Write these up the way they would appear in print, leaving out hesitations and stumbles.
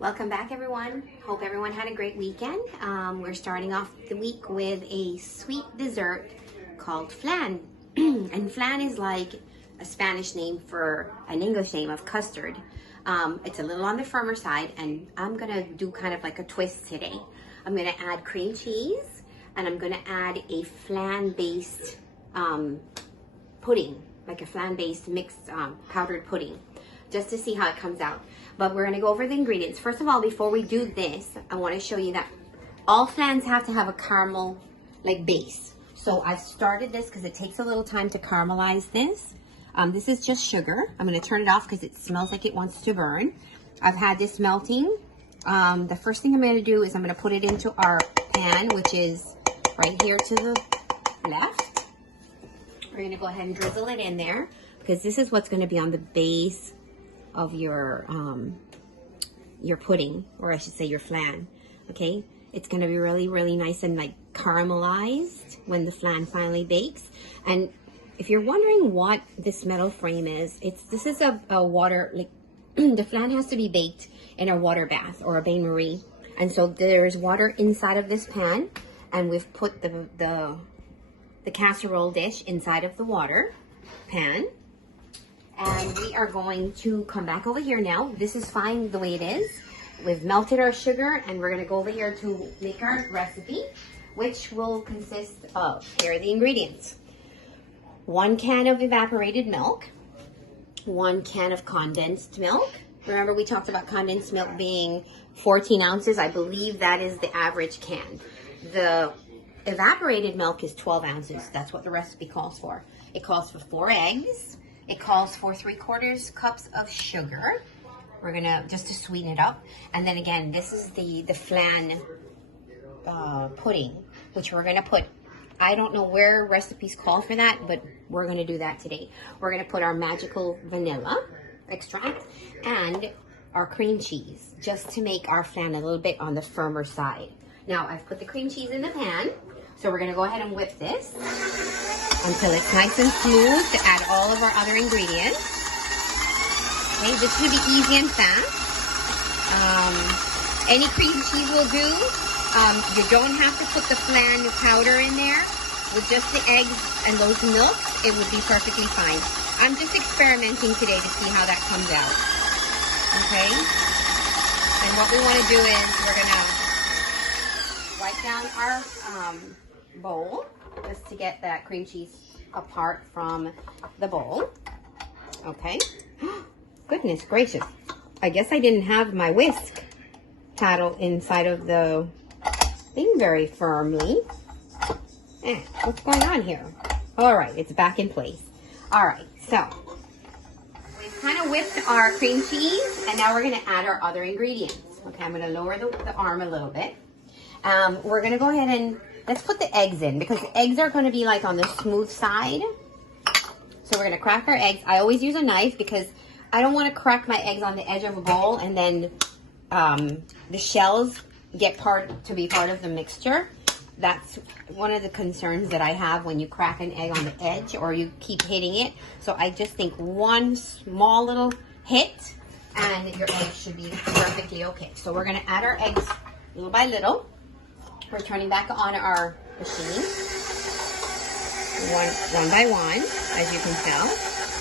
Welcome back, everyone. Hope everyone had a great weekend. We're starting off the week with a sweet dessert called flan. And flan is like a Spanish name for an English name of custard. It's a little on the firmer side, and I'm gonna do kind of like a twist today. I'm gonna add cream cheese, and I'm gonna add a flan-based pudding, like a flan-based mixed powdered pudding, just to see how it comes out. But we're gonna go over the ingredients. First of all, before we do this, I wanna show you that all flans have to have a caramel like base. So I've started this because it takes a little time to caramelize this. This is just sugar. I'm gonna turn it off because it smells like it wants to burn. I've had this melting. The first thing I'm gonna do is I'm gonna put it into our pan, which is right here to the left. We're gonna go ahead and drizzle it in there because this is what's gonna be on the base of your pudding, or I should say your flan. Okay, it's gonna be really, really nice and like caramelized when the flan finally bakes. And if you're wondering what this metal frame is, this is a water, like the flan has to be baked in a water bath or a bain-marie, and so there's water inside of this pan, and we've put the casserole dish inside of the water pan. And we are going to come back over here now. This is fine the way it is. We've melted our sugar, and we're gonna go over here to make our recipe, which will consist of, here are the ingredients. 1 can of evaporated milk, 1 can of condensed milk. Remember, we talked about condensed milk being 14 ounces. I believe that is the average can. The evaporated milk is 12 ounces. That's what the recipe calls for. It calls for 4 eggs. It calls for 3/4 cups of sugar. We're gonna, just to sweeten it up. And then again, this is the flan pudding, which we're gonna put, I don't know where recipes call for that, but we're gonna do that today. We're gonna put our magical vanilla extract and our cream cheese, just to make our flan a little bit on the firmer side. Now, I've put the cream cheese in the pan, so we're gonna go ahead and whip this until it's nice and smooth to add all of our other ingredients. Okay, this will be easy and fast. Any cream cheese will do. You don't have to put the flan powder in there. With just the eggs and those milks, it would be perfectly fine. I'm just experimenting today to see how that comes out. Okay? And what we want to do is we're going to wipe down our bowl, just to get that cream cheese apart from the bowl. Okay. Goodness gracious. I guess I didn't have my whisk paddle inside of the thing very firmly. What's going on here? All right, it's back in place. All right, so we've kind of whipped our cream cheese, and now we're going to add our other ingredients. Okay, I'm going to lower the arm a little bit. We're going to go ahead and let's put the eggs in, because the eggs are going to be like on the smooth side. So we're going to crack our eggs. I always use a knife because I don't want to crack my eggs on the edge of a bowl and then the shells get to be part of the mixture. That's one of the concerns that I have when you crack an egg on the edge or you keep hitting it. So I just think one small little hit and your eggs should be perfectly okay. So we're going to add our eggs little by little. We're turning back on our machine, one by one, as you can tell,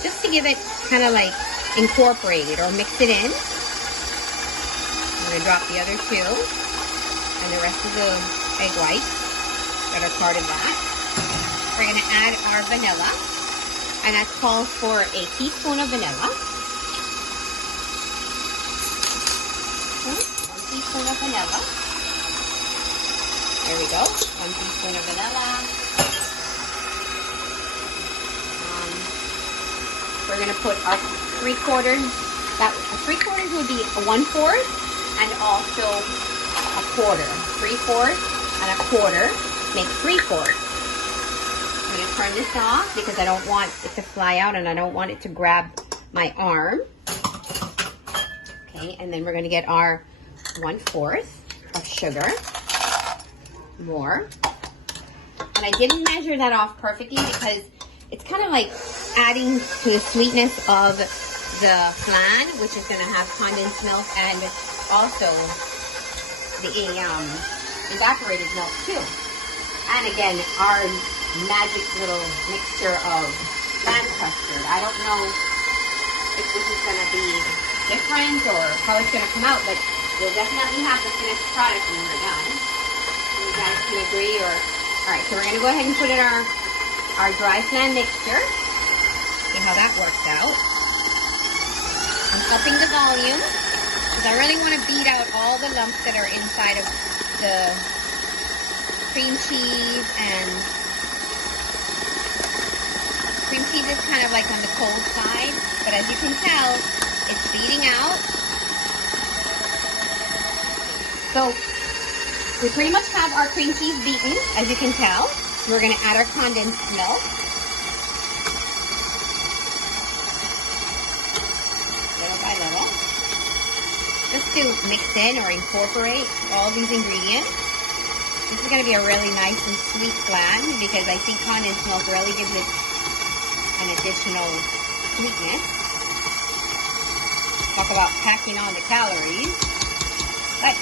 just to give it kind of like incorporated or mix it in. I'm going to drop the other 2 and the rest of the egg whites that are part of that. We're going to add our vanilla, and that calls for a teaspoon of vanilla. Okay, 1 teaspoon of vanilla. There we go, 1 teaspoon of vanilla. We're gonna put our 3/4, that 3/4 would be a 1/4, and also a 1/4. 3/4 and a 1/4 make 3/4. I'm gonna turn this off because I don't want it to fly out and I don't want it to grab my arm. Okay, and then we're gonna get our 1/4 of sugar. More. And I didn't measure that off perfectly because it's kind of like adding to the sweetness of the flan, which is going to have condensed milk and also the evaporated milk too. And again, our magic little mixture of flan custard. I don't know if this is going to be different or how it's going to come out, but we'll definitely have the finished product when we're done. You guys can agree or... Alright, so we're going to go ahead and put in our dry flan mixture. See how that works out. I'm upping the volume because I really want to beat out all the lumps that are inside of the cream cheese. And cream cheese is kind of like on the cold side, but as you can tell, it's beating out. So we pretty much have our cream cheese beaten, as you can tell. We're going to add our condensed milk. Little by little. Just to mix in or incorporate all these ingredients. This is going to be a really nice and sweet flan because I think condensed milk really gives it an additional sweetness. Talk about packing on the calories. But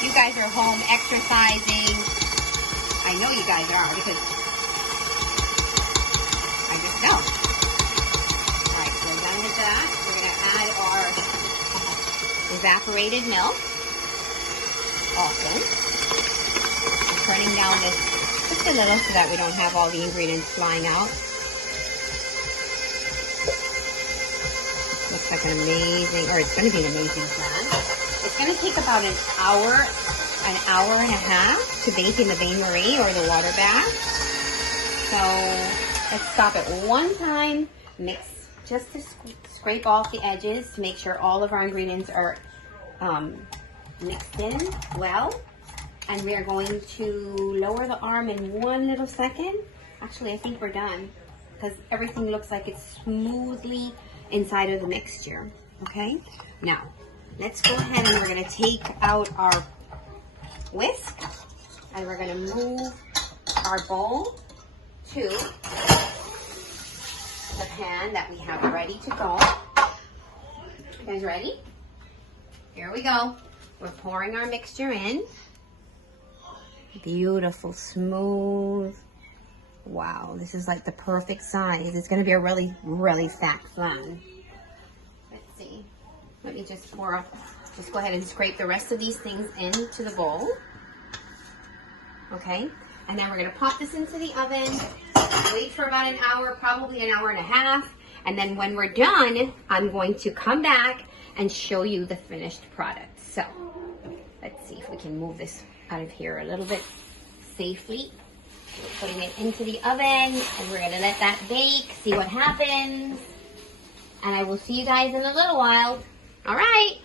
you guys are home exercising. I know you guys are because I just know. Alright, so we're done with that. We're going to add our evaporated milk. Awesome. I'm turning down this just a little so that we don't have all the ingredients flying out. Looks like an amazing, or it's going to be an amazing flan. It's going to take about an hour and a half to bake in the bain-marie or the water bath. So let's stop it one time, mix just to scrape off the edges to make sure all of our ingredients are mixed in well. And we are going to lower the arm in 1 little second. Actually, I think we're done because everything looks like it's smoothly inside of the mixture. Okay, now let's go ahead and we're going to take out our whisk and we're going to move our bowl to the pan that we have ready to go. You guys ready? Here we go. We're pouring our mixture in. Beautiful, smooth. Wow, this is like the perfect size. It's going to be a really, really fat flan. Let's see. Let me just go ahead and scrape the rest of these things into the bowl. Okay, and then we're going to pop this into the oven, wait for about an hour, probably an hour and a half, and then when we're done, I'm going to come back and show you the finished product. So, let's see if we can move this out of here a little bit safely. We're putting it into the oven, and we're going to let that bake, see what happens, and I will see you guys in a little while. All right.